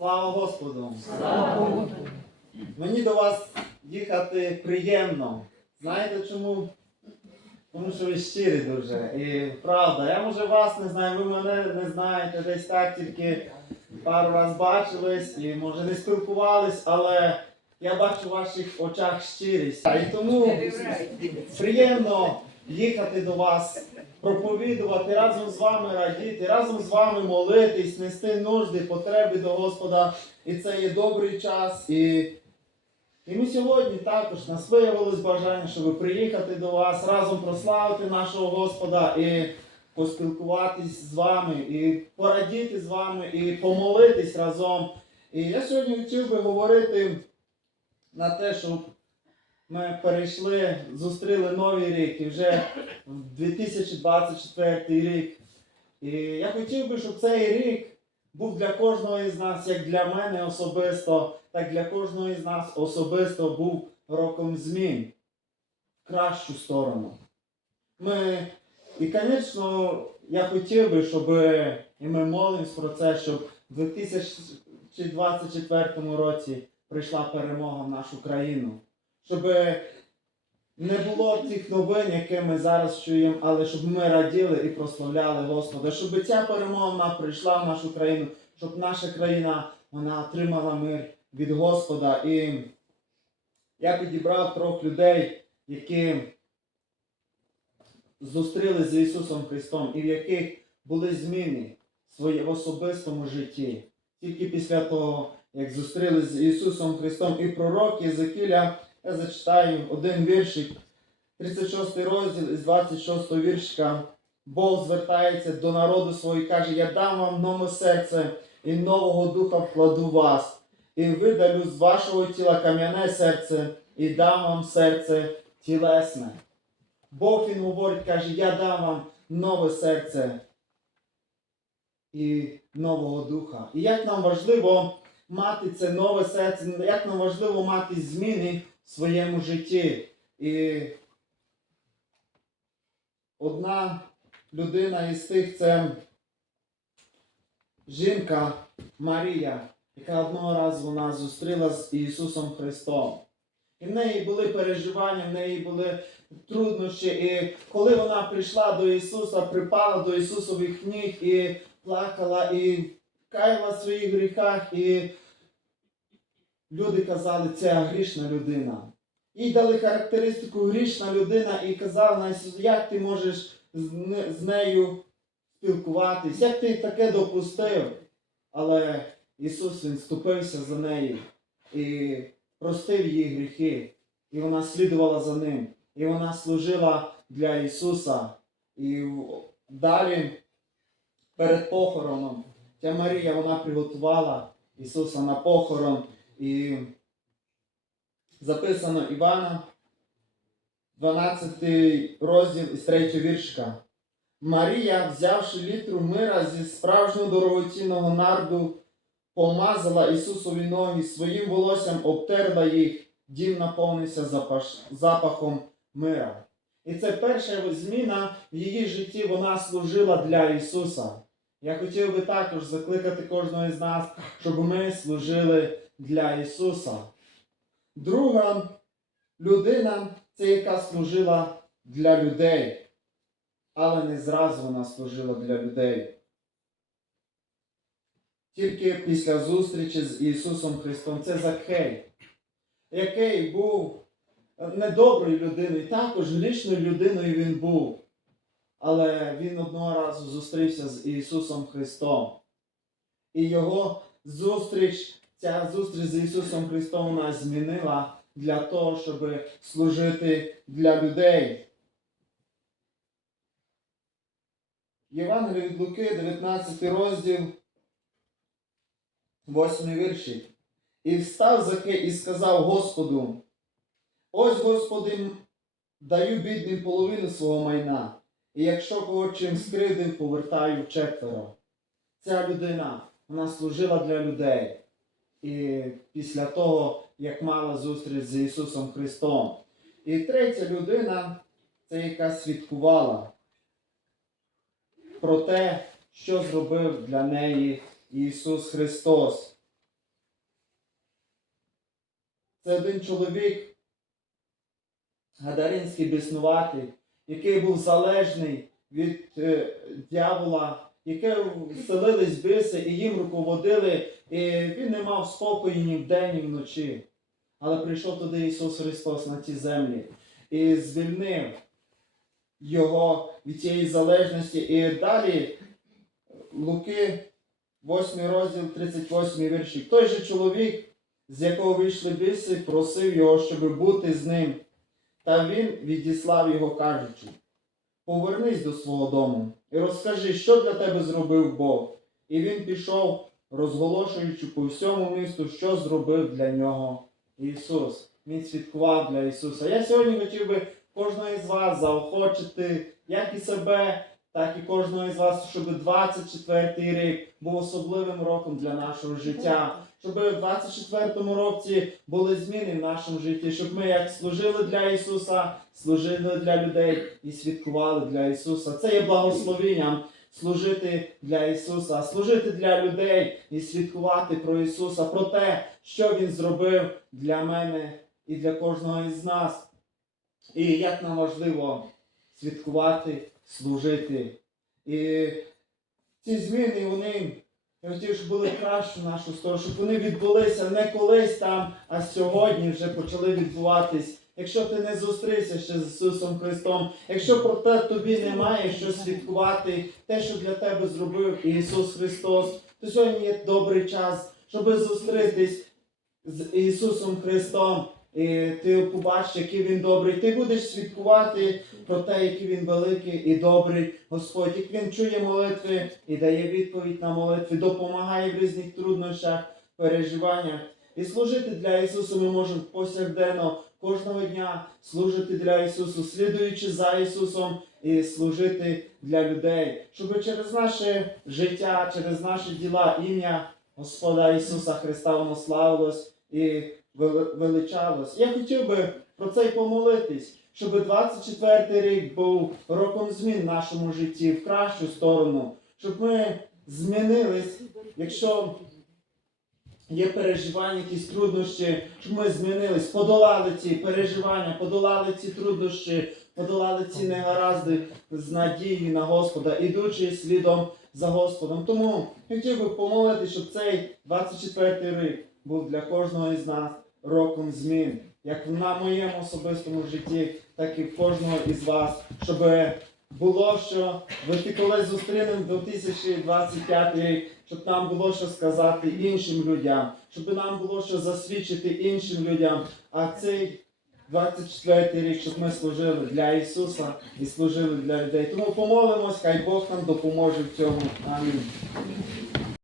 Слава Господу! Слава Богу. Мені до вас їхати приємно. Знаєте чому? Тому що ви щирі дуже. І правда, я може вас не знаю, ви мене не знаєте, десь так тільки пару раз бачились і може не спілкувались, але я бачу в ваших очах щирість. І тому приємно їхати до вас, проповідувати, разом з вами радіти, разом з вами молитись, нести нужди, потреби до Господа. І це є добрий час. І, і ми сьогодні також нас виявилось бажання, щоб приїхати до вас, разом прославити нашого Господа і поспілкуватись з вами, і порадіти з вами, і помолитись разом. І я сьогодні хотів би говорити на те, щоб ми перейшли, зустріли новий рік і вже 2024 рік. І я хотів би, щоб цей рік був для кожного із нас, як для мене особисто, так для кожного із нас особисто був роком змін в кращу сторону. Ми, і, звісно, я хотів би, щоб і ми молимось про це, щоб в 2024 році прийшла перемога в нашу країну. Щоб не було тих новин, які ми зараз чуємо, але щоб ми раділи і прославляли Господа, щоб ця перемога прийшла в нашу країну, щоб наша країна вона отримала мир від Господа. І я підібрав трьох людей, які зустріли з Ісусом Христом і в яких були зміни в своєму особистому житті. Тільки після того, як зустріли з Ісусом Христом і пророк Єзекіля, я зачитаю один віршик, 36 розділ із 26 віршика. Бог звертається до народу свого і каже, я дам вам нове серце і нового духа вкладу вас, і видалю з вашого тіла кам'яне серце і дам вам серце тілесне. Бог він говорить, каже, я дам вам нове серце і нового духа. І як нам важливо мати це нове серце, як нам важливо мати зміни в своєму житті. І одна людина із тих це жінка Марія, яка одного разу вона зустріла з Ісусом Христом. І в неї були переживання, в неї були труднощі. І коли вона прийшла до Ісуса, припала до Ісусових ніг і плакала, і каяла в своїх гріхах, і люди казали, це грішна людина. Їй дали характеристику грішна людина і казали як ти можеш з, нею спілкуватись, як ти таке допустив. Але Ісус Він ступився за неї і простив її гріхи. І вона слідувала за ним. І вона служила для Ісуса. І далі, перед похороном, ця Марія вона приготувала Ісуса на похорон. І записано Івана, 12 розділ із 3 віршка. Марія, взявши літру мира зі справжнього дорогоцінного нарду, помазала Ісусові ноги своїм волоссям, обтерла їх, дім наповнився запахом мира. І це перша зміна в її житті, вона служила для Ісуса. Я хотів би також закликати кожного з нас, щоб ми служили для Ісуса. Друга людина це яка служила для людей, але не зразу вона служила для людей. Тільки після зустрічі з Ісусом Христом це Закхей, який був недоброю людиною, також грішною людиною він був. Але він одного разу зустрівся з Ісусом Христом. І його зустріч, ця зустріч з Ісусом Христом нас змінила для того, щоб служити для людей. Євангеліє від Луки, 19 розділ, 8 вірші. І встав Закей і сказав Господу: Ось, Господи, даю бідним половину свого майна, і якщо кого чим скридив, повертаю четверо. Ця людина, вона служила для людей. І після того, як мала зустріч з Ісусом Христом. І третя людина це яка свідкувала про те, що зробив для неї Ісус Христос. Це один чоловік, гадаринський біснуватий, який був залежний від е, дьявола, яке вселились биси і їм руководили, і він не мав спокою ні вдень, ні вночі. Але прийшов туди Ісус Христос на ці землі і звільнив його від цієї залежності. І далі Луки, 8 розділ, 38 вірші. Той же чоловік, з якого вийшли біси, просив його, щоб бути з ним. Та він відіслав його, кажучи: Повернись до свого дому і розкажи, що для тебе зробив Бог. І він пішов, розголошуючи по всьому місту, що зробив для нього Ісус. Він свідкував для Ісуса. Я сьогодні хотів би кожного із вас заохочити, як і себе, так і кожного із вас, щоб 24 рік був особливим роком для нашого життя. Щоб у 24 році були зміни в нашому житті, щоб ми як служили для Ісуса, служили для людей і свідкували для Ісуса. Це є благословенням служити для Ісуса, служити для людей і свідкувати про Ісуса, про те, що Він зробив для мене і для кожного із нас. І як нам важливо свідкувати, служити. І ці зміни, вони, я хотів, щоб були краще в нашу сторону, щоб вони відбулися не колись там, а сьогодні вже почали відбуватись. Якщо ти не зустрівся ще з Ісусом Христом, якщо про те тобі немає що свідкувати, те, що для тебе зробив Ісус Христос, то сьогодні є добрий час, щоб зустрітись з Ісусом Христом. І ти побачиш, який він добрий. Ти будеш свідкувати про те, який він великий і добрий Господь, як він чує молитви і дає відповідь на молитви, допомагає в різних труднощах, переживаннях. І служити для Ісуса ми можемо повсякденно, кожного дня служити для Ісуса, слідуючи за Ісусом і служити для людей, щоб через наше життя, через наші діла ім'я Господа Ісуса Христа воно славилось і величалось. Я хотів би про це й помолитись, щоб 24 рік був роком змін в нашому житті в кращу сторону, щоб ми змінились, якщо є переживання, якісь труднощі, щоб ми змінились, подолали ці переживання, подолали ці труднощі, подолали ці негаразди з надією на Господа, ідучи слідом за Господом. Тому хотів би помолитись, щоб цей 24 рік був для кожного із нас роком змін, як на моєму особистому житті, так і кожного із вас, щоб було що ви коли зустрінемо 2025 рік, щоб нам було що сказати іншим людям, щоб нам було що засвідчити іншим людям. А цей 24 рік, щоб ми служили для Ісуса і служили для людей. Тому помолимось, хай Бог нам допоможе в цьому. Амінь.